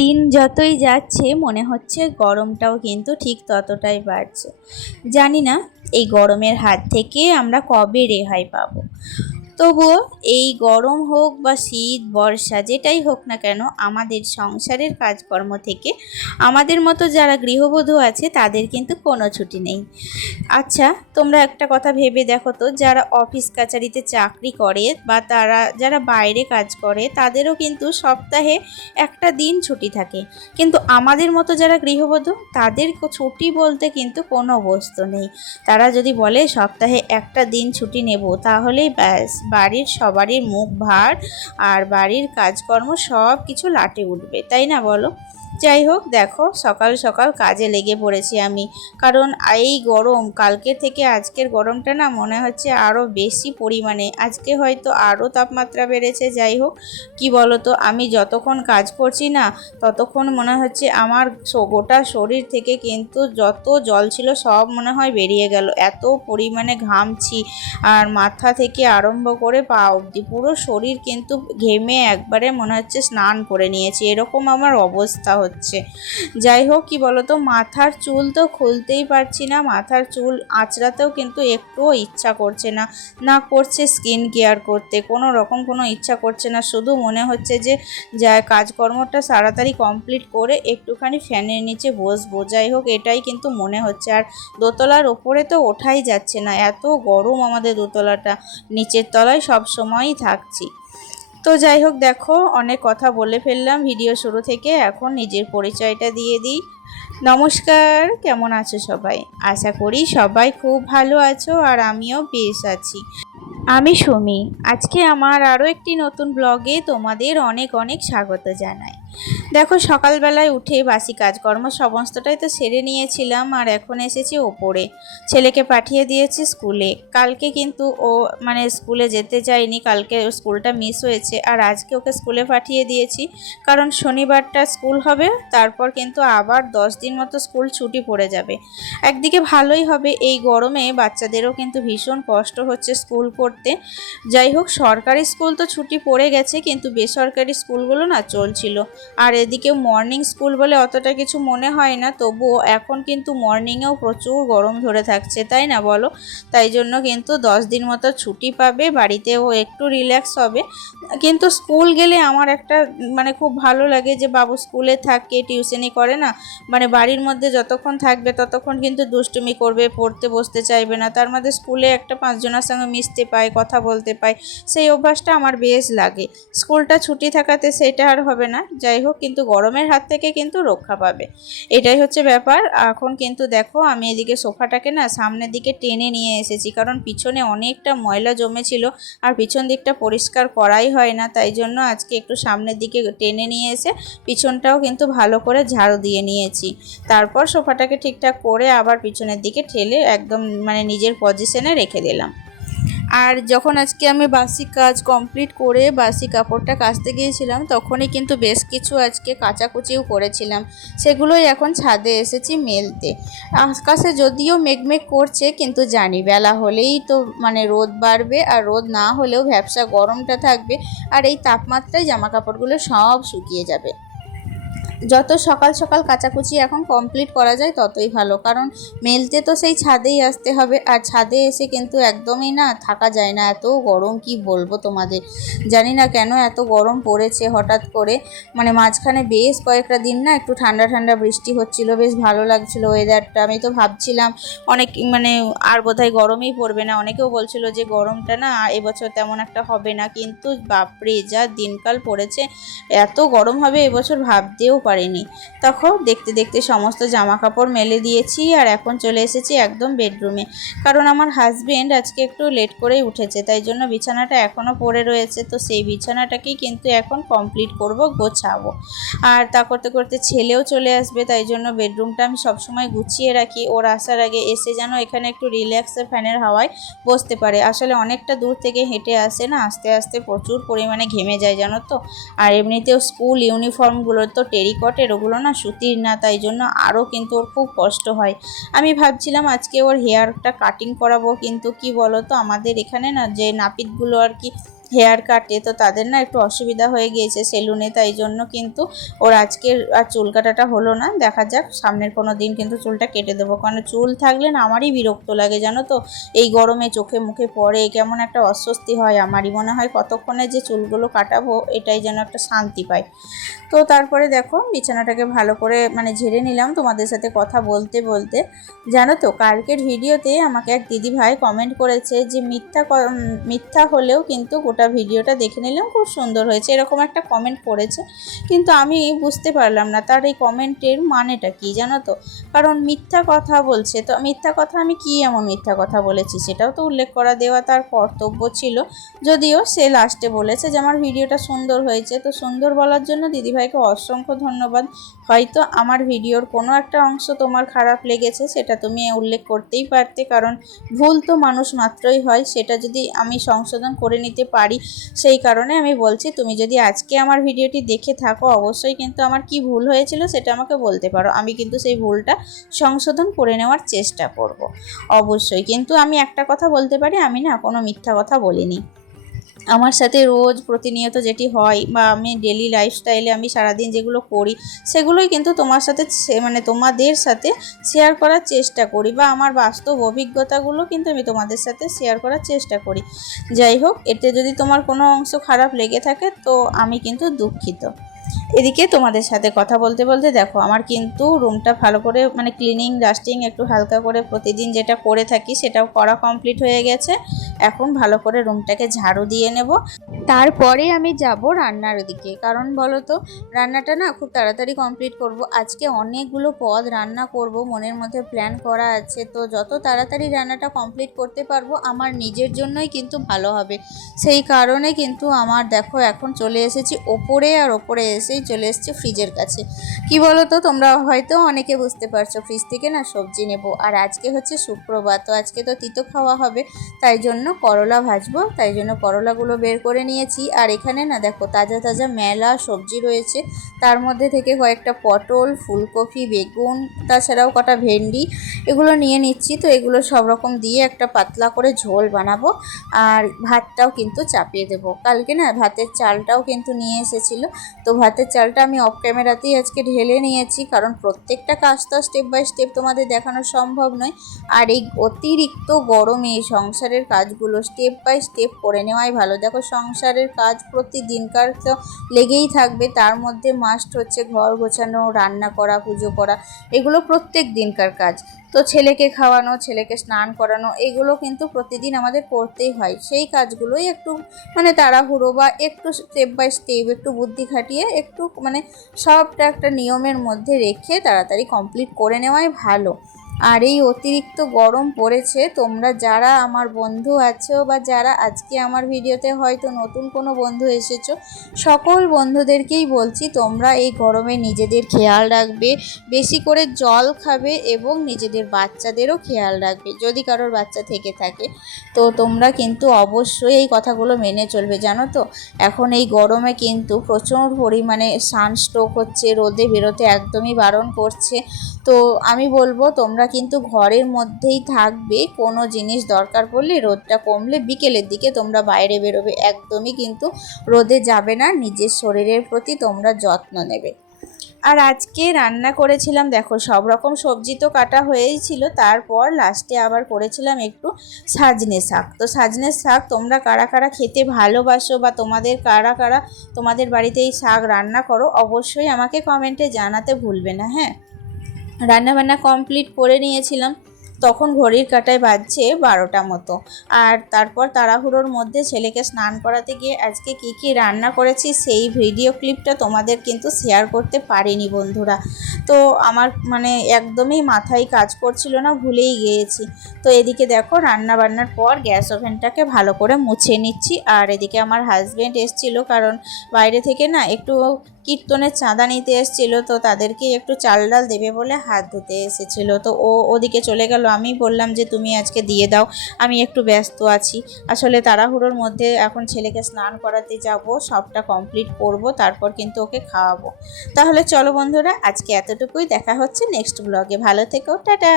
দিন যতই যাচ্ছে মনে হচ্ছে গরমটাও কিন্তু ঠিক ততটাই বাড়ছে। জানি না এই গরমের হাত থেকে আমরা কবে রেহাই পাবো। তবুও এই গরম হোক বা শীত বর্ষা যেটাই হোক না কেন, আমাদের সংসারের কাজকর্ম থেকে আমাদের মতো যারা গৃহবধূ আছে তাদের কিন্তু কোনো ছুটি নেই। আচ্ছা, তোমরা একটা কথা ভেবে দেখো তো, যারা অফিস কাছারিতে চাকরি করে বা তারা যারা বাইরে কাজ করে তাদেরও কিন্তু সপ্তাহে একটা দিন ছুটি থাকে, কিন্তু আমাদের মতো যারা গৃহবধূ তাদের ছুটি বলতে কিন্তু কোনো বস্তু নেই। তারা যদি বলে সপ্তাহে একটা দিন ছুটি নেব, তাহলেই ব্যাস বাড়ির সবারই মুখ ভার আর বাড়ির কাজকর্ম সব কিছু লাটে উঠবে, তাই না বলো? যাই হোক, দেখো সকাল সকাল কাজে লেগে পড়েছি আমি, কারণ এই গরম কালকে থেকে আজকের গরমটা না মনে হচ্ছে আরও বেশি পরিমাণে, আজকে হয়তো আরও তাপমাত্রা বেড়েছে। যাই হোক, কি বলো তো, আমি যতক্ষণ কাজ করছি না ততক্ষণ মনে হচ্ছে আমার গোটা শরীর থেকে কিন্তু যত জল ছিল সব মনে হয় বেরিয়ে গেল, এত পরিমাণে ঘামছি। আর মাথা থেকে আরম্ভ করে পা অবধি পুরো শরীর কিন্তু ঘেমে একবারে মনে হচ্ছে স্নান করে নিয়েছি, এরকম আমার অবস্থা হচ্ছে। যাই হোক, কি বলতো, মাথার চুল তো খুলতেই পারছি না, মাথার চুল আঁচড়াতেও কিন্তু একটুও ইচ্ছা করছে না, না করছে স্কিন কেয়ার করতে, কোনো রকম কোনো ইচ্ছা করছে না। শুধু মনে হচ্ছে যে যা কাজকর্মটা তাড়াতাড়ি কমপ্লিট করে একটুখানি ফ্যানের নিচে বসবো। যাই হোক, এটাই কিন্তু মনে হচ্ছে। আর দোতলার ওপরে তো ওঠাই যাচ্ছে না, এত গরম আমাদের দোতলাটা, নিচের তলায় সব সময়ই থাকছি। তো যাই হোক, দেখো অনেক কথা বলে ফেললাম ভিডিও শুরু থেকে, এখন নিজের পরিচয়টা দিয়ে দিই। নমস্কার, কেমন আছো সবাই? আশা করি সবাই খুব ভালো আছো আর আমিও বেশ আছি। আমি সুমি, আজকে আমার আরও একটি নতুন ব্লগে তোমাদের অনেক অনেক স্বাগত জানাই। দেখো, সকালবেলায় উঠে বাসি কাজকর্ম সমস্তটাই তো সেরে নিয়েছিলাম, আর এখন এসেছি ওপরে। ছেলেকে পাঠিয়ে দিয়েছি স্কুলে, কালকে কিন্তু ও স্কুলে যেতে চায়নি, কালকে স্কুলটা মিস হয়েছে, আর আজকে ওকে স্কুলে পাঠিয়ে দিয়েছি, কারণ শনিবারটা স্কুল হবে, তারপর কিন্তু আবার 10 দিন মতো স্কুল ছুটি পড়ে যাবে। একদিকে ভালোই হবে, এই গরমে বাচ্চাদেরও কিন্তু ভীষণ কষ্ট হচ্ছে স্কুল করতে। যাই হোক, সরকারি স্কুল তো ছুটি পড়ে গেছে, কিন্তু বেসরকারি স্কুলগুলো না চলছিল। আর এদিকে মর্নিং স্কুল বলে অতটা কিছু মনে হয় না, তবুও এখন কিন্তু মর্নিংয়েও প্রচুর গরম ধরে থাকছে, তাই না বলো? তাই জন্য কিন্তু 10 দিন মতো ছুটি পাবে, বাড়িতেও একটু রিল্যাক্স হবে। কিন্তু স্কুল গেলে আমার একটা খুব ভালো লাগে যে বাবু স্কুলে থাকে, টিউশনি করে না, বাড়ির মধ্যে যতক্ষণ থাকবে ততক্ষণ কিন্তু দুষ্টুমি করবে, পড়তে বসতে চাইবে না, তার মধ্যে স্কুলে একটা 5 জনের সঙ্গে মিশতে পায়, কথা বলতে পায়, সেই অভ্যাসটা আমার বেশ লাগে। স্কুলটা ছুটি থাকাতে সেটা আর হবে না। যাই হোক, কিন্তু গরমের হাত থেকে কিন্তু রক্ষা পাবে, এটাই হচ্ছে ব্যাপার। এখন কিন্তু দেখো, আমি এদিকে সোফাটাকে না সামনের দিকে টেনে নিয়ে এসেছি, কারণ পিছনে অনেকটা ময়লা জমেছিল আর পিছন দিকটা পরিষ্কার করাই হয় না, তাই জন্য আজকে একটু সামনের দিকে টেনে নিয়ে এসে পিছনটাও কিন্তু ভালো করে ঝাড়ু দিয়ে নিয়েছি। তারপর সোফাটাকে ঠিকঠাক করে আবার পিছনের দিকে ঠেলে একদম নিজের পজিশনে রেখে দিলাম। আর যখন আজকে আমি বাসি কাজ কমপ্লিট করে বাসি কাপড়টা কাচতে গিয়েছিলাম, তখনই কিন্তু বেশ কিছু আজকে কাচাকুচিও করেছিলাম, সেগুলোই এখন ছাদে এসেছি মেলতে। আকাশে যদিও মেঘমেঘ করছে, কিন্তু জানি বেলা হলেই তো রোদ বাড়বে, আর রোদ না হলেও ভ্যাপসা গরমটা থাকবে, আর এই তাপমাত্রায় জামা কাপড়গুলো সব শুকিয়ে যাবে। যত সকাল সকাল কাচাকুচি এখন কমপ্লিট করা যায় ততই ভালো, কারণ মেলতে তো সেই ছাদেই আসতে হবে, আর ছাদে এসে কিন্তু একদমই না থাকা যায় না, এত গরম কি বলবো তোমাদের। জানি না কেন এত গরম পড়েছে হঠাৎ করে, মাঝখানে বেশ কয়েকটা দিন না একটু ঠান্ডা ঠান্ডা বৃষ্টি হচ্ছিল, বেশ ভালো লাগছিল ওয়েদারটা। আমি তো ভাবছিলাম অনেক আর বোধহয় গরমই পড়বে না, অনেকেও বলছিল যে গরমটা না এবছর তেমন একটা হবে না, কিন্তু বাপরে যা দিনকাল পড়েছে, এত গরম হবে এবছর ভাবতেও পারিনি। তখন দেখতে দেখতে সমস্ত জামা কাপড় মেলে দিয়েছি, আর এখন চলে এসেছি একদম বেডরুমে, কারণ আমার হাজবেন্ড আজকে একটু লেট করেই উঠেছে, তাই জন্য বিছানাটা এখনও পড়ে রয়েছে, তো সেই বিছানাটাকেই কিন্তু এখন কমপ্লিট করব, গোছাবো। আর তা করতে করতে ছেলেও চলে আসবে, তাই জন্য বেডরুমটা আমি সবসময় গুছিয়ে রাখি, ওর আসার আগে এসে যেন এখানে একটু রিল্যাক্সে ফ্যানের হাওয়ায় বসতে পারে। আসলে অনেকটা দূর থেকে হেঁটে আসে না, আস্তে আস্তে প্রচুর পরিমাণে ঘেমে যায় জানো তো। আর এমনিতেও স্কুল ইউনিফর্মগুলো তো টেরিকটের, ওগুলো না সুতির না, তাই জন্য আরও কিন্তু ওর খুব কষ্ট হয়। আমি ভাবছিলাম আজকে ওর হেয়ারটা কাটিং করাবো, কিন্তু কি বলো তো, আমাদের এখানে না যে নাপিতগুলো আর কি হেয়ার কাটে, তো তাদের না একটু অসুবিধা হয়ে গিয়েছে সেলুনে, তাই জন্য কিন্তু ওর আজকের আর চুল কাটাটা হলো না। দেখা যাক সামনের কোনো দিন কিন্তু চুলটা কেটে দেবো, কারণ চুল থাকলে না আমারই বিরক্ত লাগে জানো তো। এই গরমে চোখে মুখে পড়ে, কেমন একটা অস্বস্তি হয়, আমারই মনে হয় কতক্ষণে যে চুলগুলো কাটাবো এটাই যেন একটা শান্তি পাই। তো তারপরে দেখো বিছানাটাকে ভালো করে মানে ঝেড়ে নিলাম তোমাদের সাথে কথা বলতে বলতে। জানো তো কালকের ভিডিওতে আমাকে এক দিদি ভাই কমেন্ট করেছে যে মিথ্যা হলেও কিন্তু গোটা ভিডিওটা দেখে নিলাম, খুব সুন্দর হয়েছে, এরকম একটা কমেন্ট করেছে। কিন্তু আমি বুঝতে পারলাম না তার এই কমেন্টের মানেটা কি জানো তো। কারণ মিথ্যা কথা বলছে, তো মিথ্যা কথা আমি কি এমন মিথ্যা কথা বলেছি সেটাও তো উল্লেখ করা দেওয়া তার কর্তব্য ছিল। যদিও সে লাস্টে বলেছে যে আমার ভিডিওটা সুন্দর হয়েছে, তো সুন্দর বলার জন্য দিদিভাইকে অসংখ্য ধন্যবাদ। হয়তো আমার ভিডিওর কোনো একটা অংশ তোমার খারাপ লেগেছে, সেটা তুমি উল্লেখ করতেই পারতে, কারণ ভুল তো মানুষ মাত্রই হয়, সেটা যদি আমি সংশোধন করে নিতে পারি সেই কারণে আমি বলছি। তুমি যদি আজকে আমার ভিডিওটি দেখে থাকো অবশ্যই কিন্তু আমার কি ভুল হয়েছিল সেটা আমাকে বলতে পারো, আমি কিন্তু সেই ভুলটা সংশোধন করে নেওয়ার চেষ্টা করব অবশ্যই। কিন্তু আমি একটা কথা বলতে পারি, আমি না কোনো মিথ্যা কথা বলিনি। আমার সাথে রোজ প্রতিনিয়ত যেটি হয় বা আমি ডেলি লাইফস্টাইলে আমি সারাদিন যেগুলো করি সেগুলোই কিন্তু তোমার সাথে মানে তোমাদের সাথে শেয়ার করার চেষ্টা করি, বা আমার বাস্তব অভিজ্ঞতাগুলো কিন্তু আমি তোমাদের সাথে শেয়ার করার চেষ্টা করি। যাই হোক, এতে যদি তোমার কোনো অংশ খারাপ লেগে থাকে তো আমি কিন্তু দুঃখিত। এদিকে তোমাদের সাথে কথা বলতে বলতে দেখো আমার কিন্তু রুমটা ভালো করে মানে ক্লিনিং ডাস্টিং একটু হালকা করে প্রতিদিন যেটা করে থাকি সেটাও করা কমপ্লিট হয়ে গেছে। এখন ভালো করে রুমটাকে ঝাড়ু দিয়ে নেব, তারপরে আমি যাব রান্নার দিকে। কারণ বলো তো রান্নাটা না খুব তাড়াতাড়ি কমপ্লিট করব। আজকে অনেকগুলো পদ রান্না করব, মনের মধ্যে প্ল্যান করা আছে। তো যত তাড়াতাড়ি রান্নাটা কমপ্লিট করতে পারবো আমার নিজের জন্যই কিন্তু ভালো হবে। সেই কারণে কিন্তু আমার দেখো এখন চলে এসেছি ওপরে, আর ওপরে এসেই চলে এসেছি ফ্রিজের কাছে। কি বলো তো, তোমরা হয়তো অনেকে বুঝতে পারছো ফ্রিজ থেকে না সবজি নেব। আর আজকে হচ্ছে শুক্রবার, তো আজকে তো তিতো খাওয়া হবে, তাই জন্য করলা ভাজবো, তাই জন্য করলাগুলো বের করে নিয়েছি। আর এখানে না দেখো তাজা তাজা মেলা সবজি রয়েছে, তার মধ্যে থেকে কয়েকটা পটল, ফুলকপি, বেগুন, তাছাড়াও কটা ভেন্ডি, এগুলো নিয়ে নিচ্ছি। তো এগুলো সব রকম দিয়ে একটা পাতলা করে ঝোল বানাবো, আর ভাতটাও কিন্তু চাপিয়ে দেবো। কালকে না ভাতের চালটাও কিন্তু নিয়ে এসেছিলো, তো ভাতের চালটা আমি অফ ক্যামেরাতেই আজকে ঢেলে নিয়েছি, কারণ প্রত্যেকটা কাজ তো স্টেপ বাই স্টেপ তোমাদের দেখানো সম্ভব নয়। আর এই অতিরিক্ত গরমে সংসারের কাজগুলো স্টেপ বাই স্টেপ করে নেওয়াই ভালো। দেখো সংসারের কাজ প্রতিদিনকার তো লেগেই থাকবে, তার মধ্যে মাস্ট হচ্ছে ঘর গোছানো, রান্না করা, পুজো করা, এগুলো প্রত্যেক দিনকার কাজ। তো ছেলেকে খাওয়ানো, ছেলেকে স্নান করানো, এগুলো কিন্তু প্রতিদিন আমাদের করতেই হয়। সেই কাজগুলোই একটু মানে তাড়াহুড়ো বা একটু স্টেপ বাই স্টেপ একটু বুদ্ধি খাটিয়ে একটু মানে সবটা একটা নিয়মের মধ্যে রেখে তাড়াতাড়ি কমপ্লিট করে নেওয়াই ভালো। আর এই অতিরিক্ত গরম পড়েছে, তোমরা যারা আমার বন্ধু আছো বা যারা আজকে আমার ভিডিওতে হয়তো নতুন কোনো বন্ধু এসেছো, সকল বন্ধুদেরকেই বলছি তোমরা এই গরমে নিজেদের খেয়াল রাখবে, বেশি করে জল খাবে এবং নিজেদের বাচ্চাদেরও খেয়াল রাখবে। যদি কারোর বাচ্চা থেকে থাকে তো তোমরা কিন্তু অবশ্যই এই কথাগুলো মেনে চলবে। জানো তো এখন এই গরমে কিন্তু প্রচুর পরিমাণে সানস্ট্রোক হচ্ছে, রোদে বেরোতে একদমই বারণ করছে। তো আমি বলবো তোমরা কিন্তু ঘরের মধ্যেই থাকবে, কোনো জিনিস দরকার পড়লে রোদটা কমলে বিকেলের দিকে তোমরা বাইরে বেরোবে, একদমই কিন্তু রোদে যাবে না। নিজের শরীরের প্রতি তোমরা যত্ন নেবে। আর আজকে রান্না করেছিলাম দেখো সব রকম সবজি তো কাটা হয়েই ছিল, তারপর লাস্টে আবার করেছিলাম একটু সাজনে শাক। তো সাজনে শাক তোমরা কারা কারা খেতে ভালোবাসো বা তোমাদের কারা কারা তোমাদের বাড়িতে এই শাক রান্না করো অবশ্যই আমাকে কমেন্টে জানাতে ভুলবে না। হ্যাঁ, রান্নাবান্না কমপ্লিট করে নিয়েছিলাম, তখন ঘড়ির কাঁটায় বাজছে 12টা মতো। আর তারপর তাড়াহুড়োর মধ্যে ছেলেকে স্নান করাতে গিয়ে আজকে কি কি রান্না করেছি সেই ভিডিও ক্লিপটা তোমাদের কিন্তু শেয়ার করতে পারিনি বন্ধুরা। তো আমার মানে একদমই মাথায় কাজ করছিল না, ভুলেই গিয়েছি। তো এদিকে দেখো রান্না বান্নার পর গ্যাস ওভেনটাকে ভালো করে মুছে নিচ্ছি। আর এদিকে আমার হাজব্যান্ড এসেছিলো, কারণ বাইরে থেকে না একটু কীর্তনের চাঁদা নিতে এসেছিলো, তো তাদেরকে একটু চাল ডাল দেবে বলে হাত ধুতে এসেছিলো। তো ও ওদিকে চলে গেল, আমি বললাম যে তুমি আজকে দিয়ে দাও, আমি একটু ব্যস্ত আছি। আসলে তাড়াহুড়োর মধ্যে এখন ছেলেকে স্নান করাতে যাব, সবটা কমপ্লিট করব, তারপর কিন্তু ওকে খাওয়াবো। তাহলে চলো বন্ধুরা আজকে এতটুকুই, দেখা হচ্ছে নেক্সট ব্লগে। ভালো থেকো, টাটা।